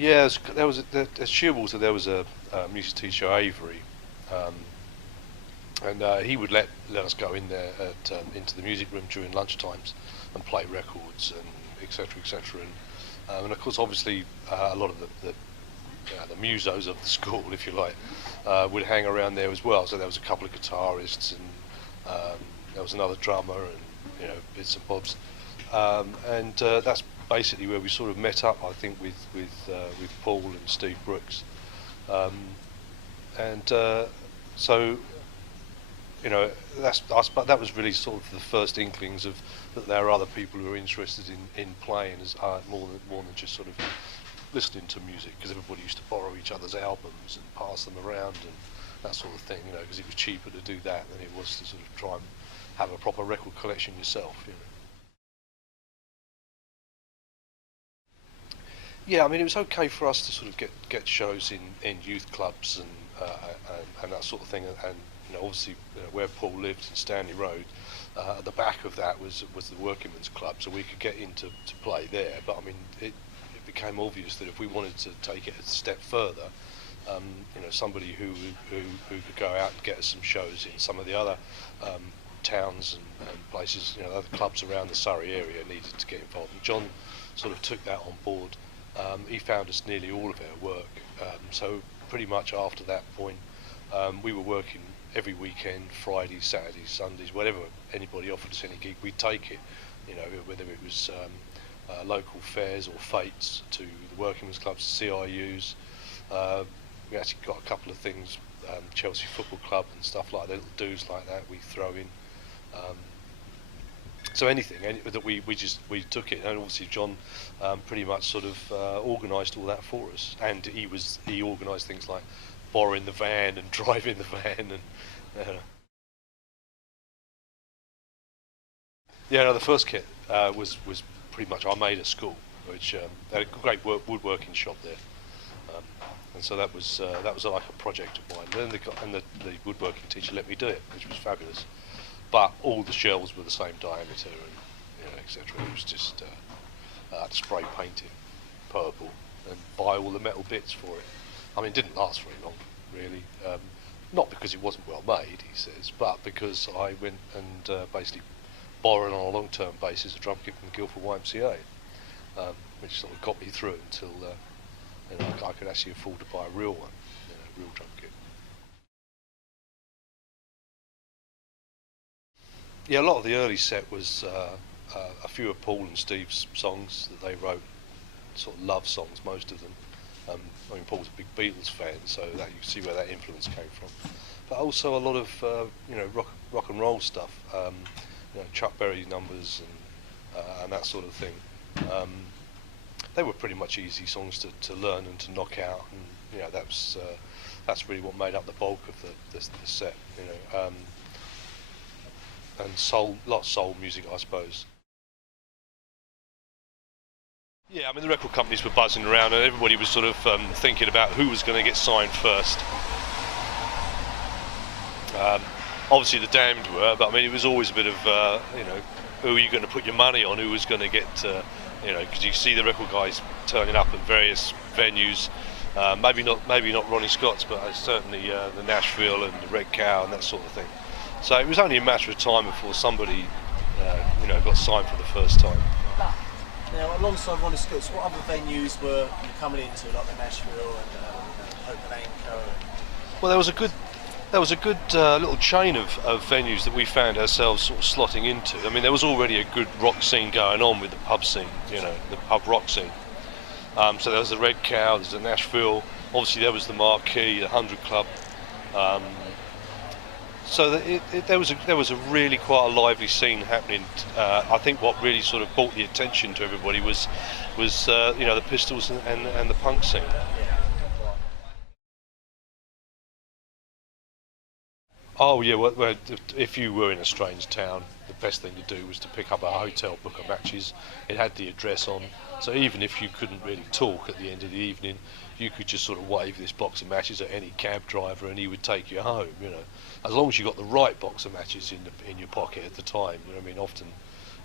Yeah, there was at Shearwater there was a music teacher, Avery, um, and he would let us go in there into the music room during lunch times and play records and etc. etc. And of course, obviously, a lot of the musos of the school, if you like, would hang around there as well. So there was a couple of guitarists, and there was another drummer, and bits and bobs. And that's basically where we sort of met up, I think, with Paul and Steve Brooks. So that was really sort of the first inklings of that there are other people who are interested in playing as more than just sort of listening to music, because everybody used to borrow each other's albums and pass them around and that sort of thing, because it was cheaper to do that than it was to sort of try and have a proper record collection yourself. Yeah, I mean, it was okay for us to sort of get shows in youth clubs and that sort of thing, and obviously where Paul lived in Stanley Road, at the back of that was the Workingmen's Club, so we could get into to play there. But I mean, it became obvious that if we wanted to take it a step further, somebody who could go out and get us some shows in some of the other towns and places, other clubs around the Surrey area needed to get involved. And John sort of took that on board. He found us nearly all of our work. So pretty much after that point, we were working every weekend, Fridays, Saturdays, Sundays, whatever anybody offered us any gig, we'd take it. Whether it was local fairs or fetes to the Workingmen's Clubs, CIUs. We actually got a couple of things, Chelsea Football Club and stuff like that, little dues like that we throw in. So anything that we took it, and obviously John pretty much sort of organised all that for us, and he organised things like borrowing the van and driving the van, and the first kit was pretty much I made at school, which they had a great woodworking shop there, and so that was like a project of mine. And the woodworking teacher let me do it, which was fabulous. But all the shelves were the same diameter, and etc. It was just spray paint it purple and buy all the metal bits for it. I mean, it didn't last very long, really. Not because it wasn't well made, he says, but because I went and basically borrowed on a long-term basis a drum kit from the Guildford YMCA, which sort of got me through until I could actually afford to buy a real one, real drum kit. Yeah, a lot of the early set was a few of Paul and Steve's songs that they wrote, sort of love songs, most of them. I mean, Paul's a big Beatles fan, so that you see where that influence came from. But also a lot of rock and roll stuff, Chuck Berry numbers and that sort of thing. They were pretty much easy songs to learn and to knock out, and that's really what made up the bulk of the set. And soul, a lot of soul music, I suppose. Yeah, I mean, the record companies were buzzing around, and everybody was sort of thinking about who was going to get signed first. Obviously, the Damned were, but I mean, it was always a bit of, who are you going to put your money on? Who was going to get, because you see the record guys turning up at various venues. Maybe not Ronnie Scott's, but certainly the Nashville and the Red Cow and that sort of thing. So it was only a matter of time before somebody, got signed for the first time. Now, alongside Ronnie Scott's, what other venues were you coming into, like the Nashville and Hope and Anchor? Well, there was a good little chain of venues that we found ourselves sort of slotting into. I mean, there was already a good rock scene going on with the pub scene, the pub rock scene. So there was the Red Cow, there's the Nashville. Obviously, there was the Marquee, the 100 Club. So there was a really quite a lively scene happening. I think what really sort of brought the attention to everybody was the Pistols and the punk scene. Oh yeah, well, if you were in a strange town, the best thing to do was to pick up a hotel book of matches. It had the address on, so even if you couldn't really talk at the end of the evening, you could just sort of wave this box of matches at any cab driver and he would take you home, As long as you got the right box of matches in your pocket at the time, I mean, often,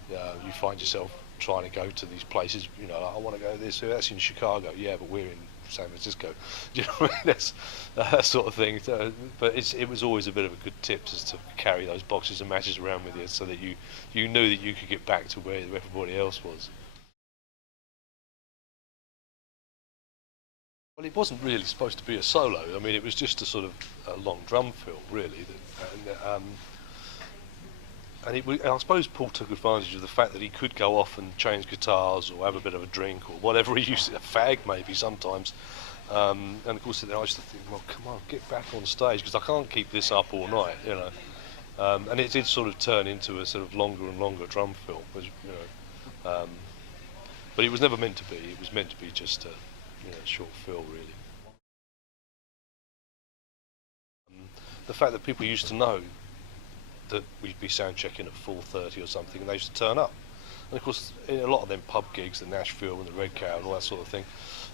You find yourself trying to go to these places. You know, like, I want to go to this. That's in Chicago. Yeah, but we're in San Francisco. Do you know what I mean? That's that sort of thing. But it was always a bit of a good tip just to carry those boxes of matches around with you, so that you knew that you could get back to where everybody else was. Well, it wasn't really supposed to be a solo. I mean, it was just a sort of a long drum fill, really. And I suppose Paul took advantage of the fact that he could go off and change guitars or have a bit of a drink or whatever he used to, a fag maybe sometimes. And of course, I used to think, well, come on, get back on stage, because I can't keep this up all night, you know. And it did sort of turn into a sort of longer and longer drum fill, you know. But it was never meant to be. It was meant to be just a short fill, really. The fact that people used to know that we'd be sound checking at 4:30 or something, and they used to turn up. And of course, in a lot of them pub gigs, the Nashville and the Red Cow and all that sort of thing,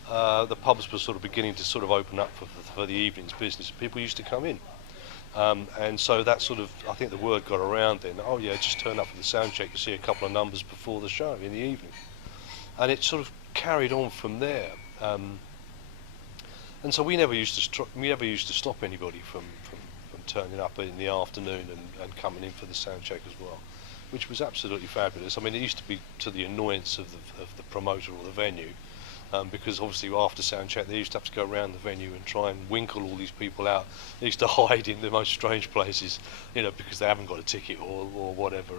the pubs were sort of beginning to sort of open up for the evening's business. People used to come in, and so that sort of, I think the word got around then. Oh yeah, just turn up for the sound check. You see a couple of numbers before the show in the evening, and it sort of carried on from there. And so we never used to stop anybody from turning up in the afternoon and coming in for the sound check as well, which was absolutely fabulous. I mean, it used to be to the annoyance of the promoter or the venue, because obviously after sound check they used to have to go around the venue and try and winkle all these people out. They used to hide in the most strange places, you know, because they haven't got a ticket or whatever,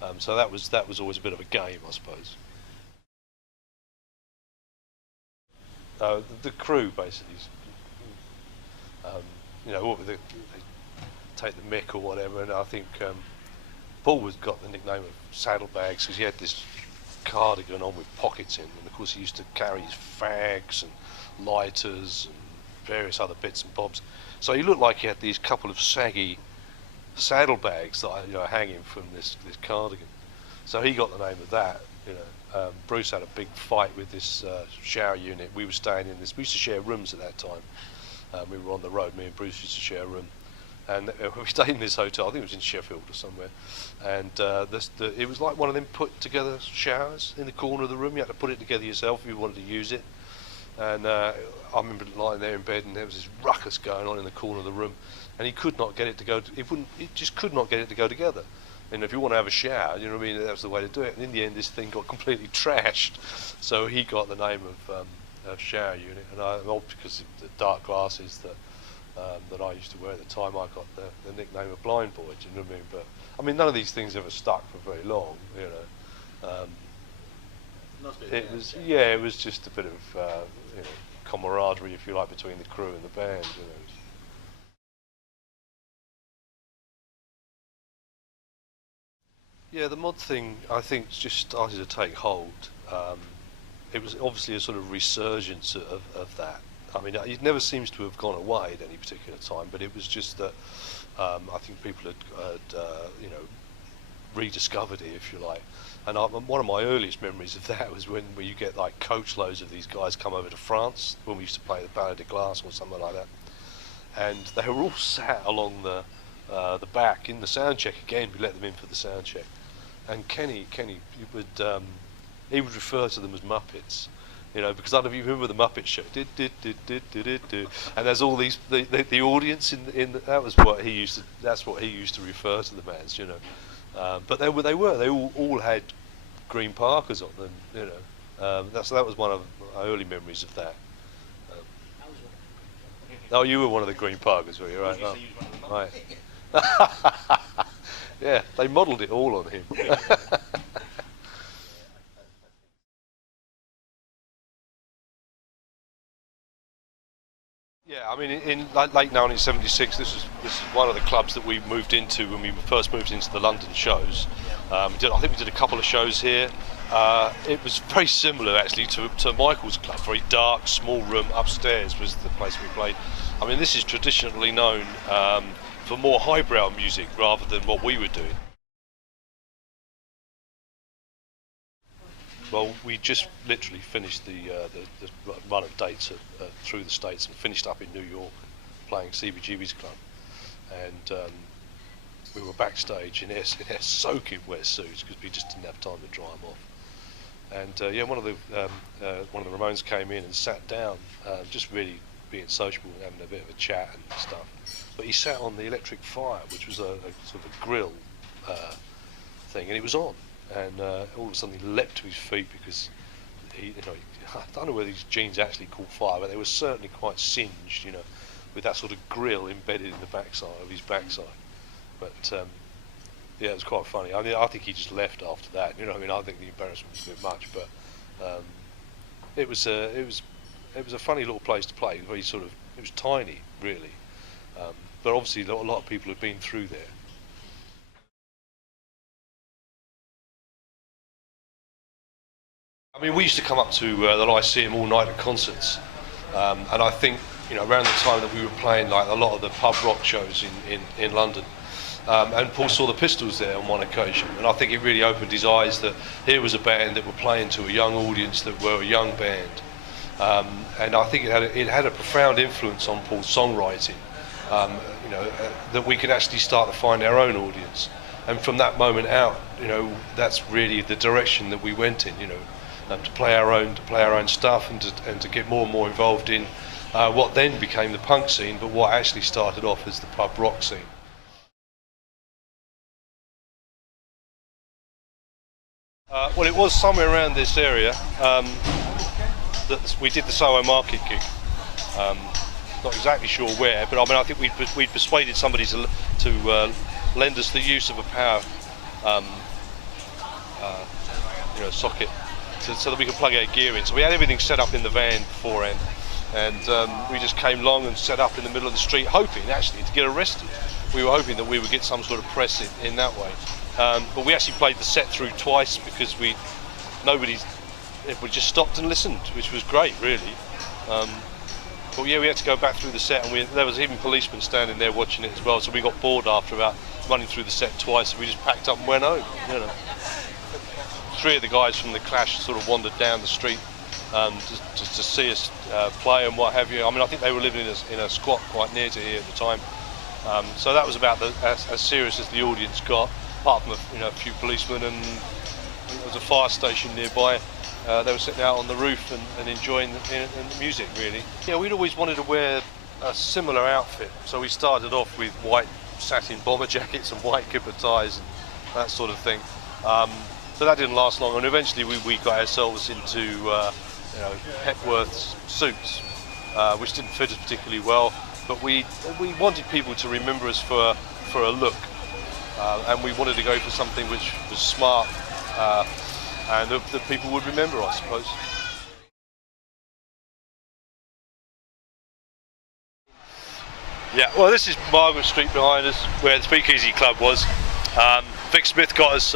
and so that was always a bit of a game, I suppose. The crew basically, you know, they take the mick or whatever, and I think Paul got the nickname of Saddlebags because he had this cardigan on with pockets in, and of course he used to carry his fags and lighters and various other bits and bobs. So he looked like he had these couple of saggy saddlebags that hanging from this cardigan. So he got the name of that. You know, Bruce had a big fight with this shower unit. We were staying in this. We used to share rooms at that time. We were on the road. Me and Bruce used to share a room, and we stayed in this hotel. I think it was in Sheffield or somewhere. And it was like one of them put together showers in the corner of the room. You had to put it together yourself if you wanted to use it. And I remember lying there in bed, and there was this ruckus going on in the corner of the room, and he could not get it to go. It just could not get it to go together. And if you want to have a shower, you know what I mean, that was the way to do it. And in the end, this thing got completely trashed. So he got the name of shower unit, and because of the dark glasses that I used to wear at the time, I got the nickname of Blind Boy. Do you know what I mean? But I mean, none of these things ever stuck for very long. You know, it was just a bit of camaraderie, if you like, between the crew and the band. You know. Yeah, the mod thing, I think, just started to take hold. It was obviously a sort of resurgence of that. I mean, it never seems to have gone away at any particular time, but it was just that I think people had rediscovered it, if you like. And one of my earliest memories of that was when you get like coach loads of these guys come over to France, when we used to play the Ballet de Glace or something like that. And they were all sat along the back in the sound check again. We let them in for the sound check. And Kenny he would refer to them as Muppets, you know, because I don't know if you remember the Muppet Show. And there's all these the audience that was what he used to. That's what he used to refer to them as, you know. But they all had green parkas on them, you know. That was one of my early memories of that. Oh, you were one of the green parkas, were you? Right. Oh, right. Yeah, they modelled it all on him. Yeah, I mean, in late 1976, this is one of the clubs that we moved into when we first moved into the London shows. I think we did a couple of shows here. It was very similar, actually, to Michael's club. Very dark, small room. Upstairs was the place we played. I mean, this is traditionally known for more highbrow music rather than what we were doing. Well, we just literally finished the run of dates through the States and finished up in New York playing CBGB's club. And we were backstage in their soaking wet suits because we just didn't have time to dry them off. And yeah, one of the Ramones came in and sat down, just really being sociable and having a bit of a chat and stuff. But he sat on the electric fire, which was a sort of a grill thing, and it was on. And all of a sudden he leapt to his feet because I don't know whether his jeans actually caught fire, but they were certainly quite singed, with that sort of grill embedded in the backside of his backside. But yeah, it was quite funny. I mean, I think he just left after that. I think the embarrassment was a bit much, but it was a funny little place to play. It was tiny, really, but obviously a lot of people have been through there. I mean, we used to come up to the Lyceum all night at concerts, and I think around the time that we were playing like a lot of the pub rock shows in London. And Paul saw the Pistols there on one occasion, and I think it really opened his eyes that here was a band that were playing to a young audience, that were a young band, and I think it had a profound influence on Paul's songwriting. That we could actually start to find our own audience, and from that moment out, that's really the direction that we went in. To play our own stuff, and to get more and more involved in what then became the punk scene, but what actually started off as the pub rock scene. Well, it was somewhere around this area that we did the Soho Market gig. Not exactly sure where, but I mean, I think we'd persuaded somebody to lend us the use of a power socket so that we could plug our gear in. So we had everything set up in the van beforehand, and we just came along and set up in the middle of the street, hoping actually to get arrested. We were hoping that we would get some sort of press in that way. But we actually played the set through twice because we just stopped and listened, which was great, really. But yeah, we had to go back through the set, and there was even policemen standing there watching it as well. So we got bored after about running through the set twice, and we just packed up and went home. Three of the guys from the Clash sort of wandered down the street just to see us play and what have you. I mean, I think they were living in a squat quite near to here at the time. So that was about as serious as the audience got. Apart from a few policemen, and there was a fire station nearby. They were sitting out on the roof and enjoying the music, really. Yeah, we'd always wanted to wear a similar outfit, so we started off with white satin bomber jackets and white kipper ties and that sort of thing. So that didn't last long, and eventually we got ourselves into Hepworth's suits, which didn't fit us particularly well, but we wanted people to remember us for a look. And we wanted to go for something which was smart and that people would remember, I suppose. Yeah, well, this is Margaret Street behind us, where the Speakeasy Club was. Vic Smith got us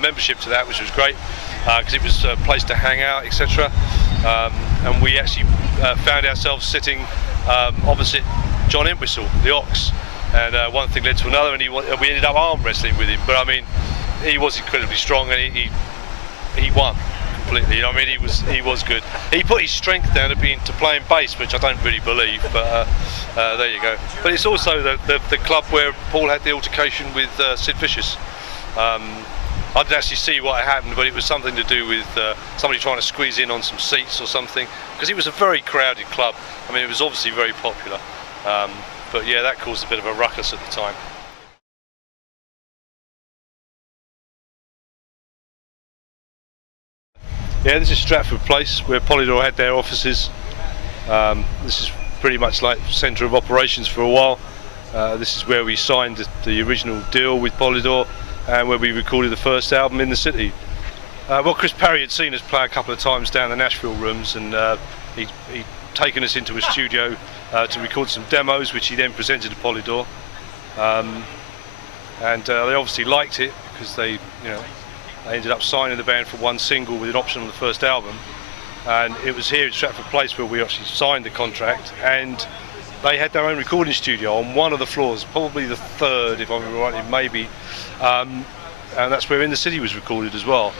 membership to that, which was great, because it was a place to hang out, etc. And we actually found ourselves sitting opposite John Entwistle, the Ox. And one thing led to another, and we ended up arm wrestling with him. But I mean, he was incredibly strong, and he won completely. I mean, he was good. He put his strength down to playing bass, which I don't really believe. But there you go. But it's also the club where Paul had the altercation with Sid Vicious. I didn't actually see what happened, but it was something to do with somebody trying to squeeze in on some seats or something, because it was a very crowded club. I mean, it was obviously very popular. But yeah, that caused a bit of a ruckus at the time. Yeah, this is Stratford Place, where Polydor had their offices. This is pretty much like centre of operations for a while. This is where we signed the original deal with Polydor, and where we recorded the first album in the city. Well, Chris Parry had seen us play a couple of times down the Nashville rooms, and he'd taken us into a studio to record some demos, which he then presented to Polydor, and they obviously liked it, because they ended up signing the band for one single with an option on the first album. And it was here at Stratford Place where we actually signed the contract, and they had their own recording studio on one of the floors, probably the third, if I remember rightly, maybe, and that's where In the City was recorded as well.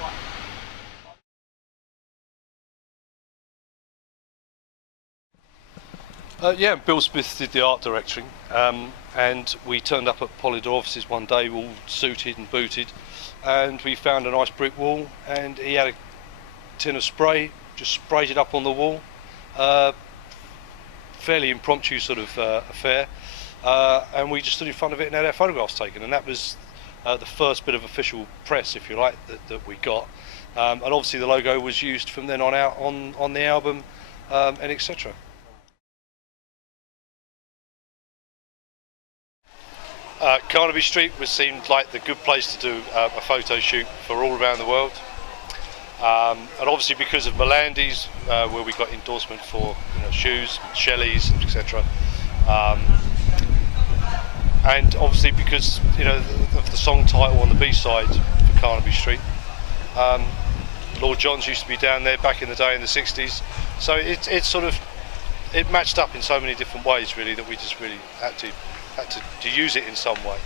Yeah, Bill Smith did the art directing, and we turned up at Polydor offices one day, all suited and booted, and we found a nice brick wall, and he had a tin of spray, just sprayed it up on the wall. Fairly impromptu sort of affair, and we just stood in front of it and had our photographs taken, and that was the first bit of official press, if you like, that we got, and obviously the logo was used from then on out on the album, and etc. Carnaby Street seemed like the good place to do a photo shoot for all around the world. And obviously because of Molandi's, where we got endorsement for shoes, Shelley's, etc. And obviously because of the song title on the B-side for Carnaby Street. Lord John's used to be down there back in the day in the 60s. So it matched up in so many different ways really that we just really had to use it in some way.